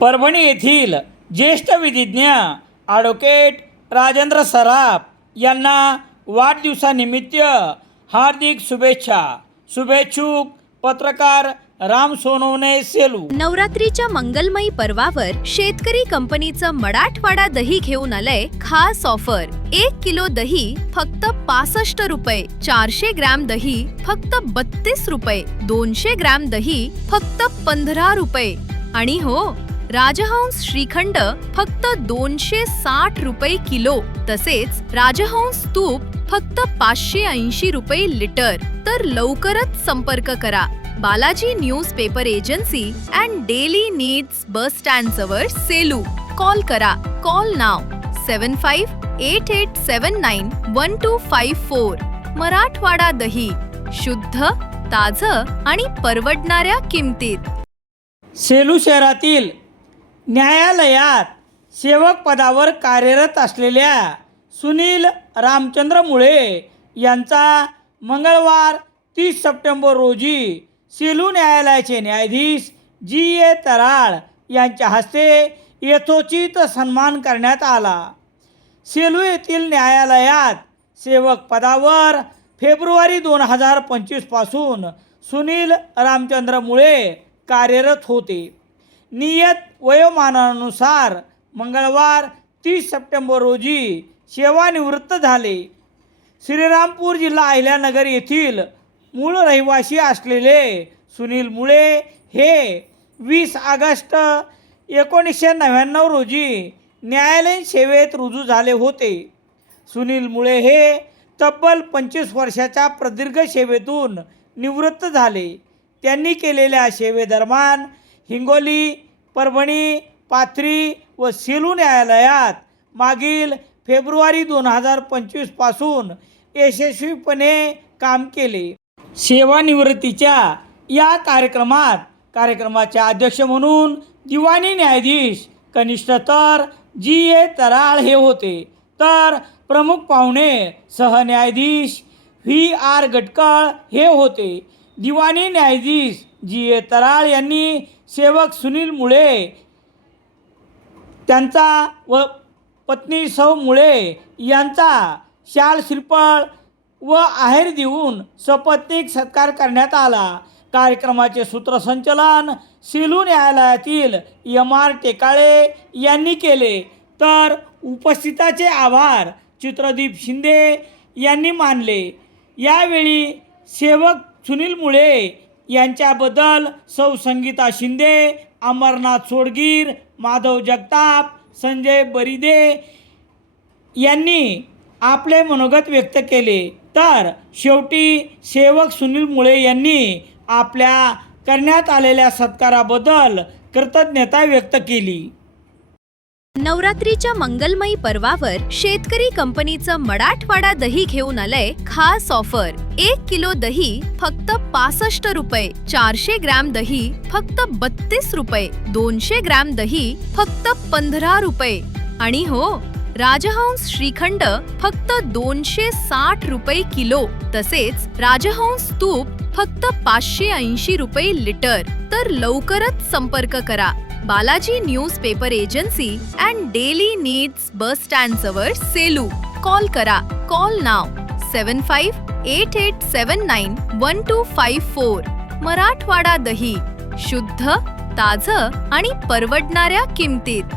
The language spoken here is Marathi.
परभणी येथील ज्येष्ठ विधिज्ञ ॲडव्होकेट राजेंद्र सराफ यांना वाढदिवसानिमित्त हार्दिक शुभेच्छा. शुभेच्छुक पत्रकार राम सोनवणे सेलू. नवरात्रीच्या मंगलमयी पर्वावर शेतकरी कंपनीचं मराठवाडा दही घेऊन आलंय खास ऑफर. एक किलो दही फक्त पासष्ट रुपये चारशे ग्रॅम दही फक्त बत्तीस रुपये दोनशे ग्रॅम दही फक्त पंधरा रुपये. आणि हो राजहंस श्रीखंड फक्त दोनशे साठ रुपये किलो. तसेच राजहंस तूप फक्त पाचशे ऐंशी रुपये लिटर. तर लवकरच संपर्क करा. Balaji news paper agency and daily needs bus stand जवळ सेलू. कॉल करा. कॉल नाव seven five eight eight seven nine one two five four. Marathwada दही. शुद्ध ताज आणि परवडणाऱ्या किमतीत. सेलू शहरातील न्यायालयात सेवक पदावर कार्यरत असलेल्या सुनील रामचंद्र मुळे यांचा मंगळवार तीस सप्टेंबर रोजी सेलू न्यायालयाचे न्यायाधीश जी ए तराळ यांच्या हस्ते यथोचित सन्मान करण्यात आला. सेलू येथील न्यायालयात सेवक पदावर फेब्रुवारी दोन हजार पंचवीसपासून सुनील रामचंद्र मुळे कार्यरत होते. नियत वयोमानानुसार मंगळवार तीस सप्टेंबर रोजी सेवानिवृत्त झाले. श्रीरामपूर जिल्हा अहिल्यानगर येथील मूळ रहिवासी असलेले सुनील मुळे हे वीस ऑगस्ट एकोणीसशे नव्याण्णव रोजी न्यायालयीन सेवेत रुजू झाले होते. सुनील मुळे हे तब्बल पंचवीस वर्षाच्या प्रदीर्घ सेवेतून निवृत्त झाले. त्यांनी केलेल्या सेवेदरम्यान हिंगोली परभणी पाथरी व सेलू न्यायालयात मागील फेब्रुवारी दोन हजार पंचवीसपासून यशस्वीपणे काम केले. सेवानिवृत्तीच्या या कार्यक्रमात कार्यक्रमाचे अध्यक्ष म्हणून दिवाणी न्यायाधीश कनिष्ठ तर जी ए तराळ हे होते. तर प्रमुख पाहुणे सहन्यायाधीश व्ही आर गटकळ हे होते. दिवाणी न्यायाधीश जी ए तराळ यांनी सेवक सुनील मुळे त्यांचा व पत्नी सौ मुळे यांचा शाल श्रीफळ व आहेर देऊन सपत्नीक सत्कार करण्यात आला. कार्यक्रमाचे सूत्रसंचलन सेलू न्यायालयातील एम आर टेकाळे यांनी केले. तर उपस्थिताचे आभार चित्रदीप शिंदे यांनी मानले. यावेळी सेवक सुनील मुळे यांच्याबद्दल सौ संगीता शिंदे अमरनाथ सोडगीर माधव जगताप संजय बरिदे यांनी आपले मनोगत व्यक्त केले. तर शेवटी सेवक सुनील मुळे यांनी आपल्या करण्यात आलेल्या सत्काराबद्दल कृतज्ञता व्यक्त केली. नवरात्रीच्या मंगलमयी पर्वावर शेतकरी कंपनीचं मराठवाडा दही घेऊन आलंय खास ऑफर. एक किलो दही फक्त पासष्ट रुपये चारशे ग्रॅम दही फक्त बत्तीस रुपये दोनशे ग्रॅम दही फक्त पंधरा रुपये. आणि हो राजहंस श्रीखंड फक्त दोनशे साठ रुपये किलो तसेच राजहंस तूप फक्त पाचशे ऐंशी रुपये लिटर. तर लवकरच संपर्क करा. Balaji news paper agency and daily needs bus stand जवळ सेलू. कॉल करा. कॉल नाव. Seven five eight eight seven nine one two five four. Marathwada दही. शुद्ध ताज आणि परवडणाऱ्या किमतीत.